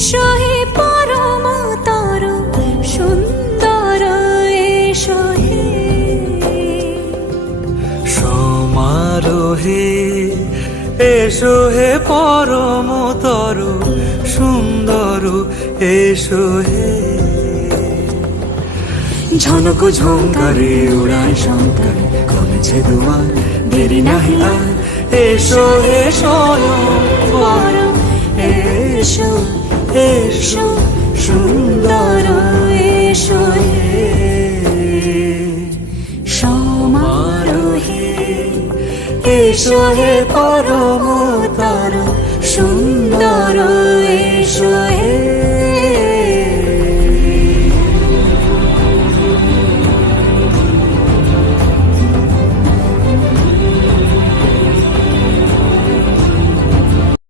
এসো হে পরম তরু সুন্দর এসো হে সমারোহে এসো হে পরম তরু সুন্দর এসো হে ঝনক ঝঙ্কারে উড়ায় শঙ্কর করেছে দুয়ার দেরি নাহি আর এসো হে স্বয়ং পরম এসো এসো সুন্দর এসো হে সমারোহে এসো হে পরম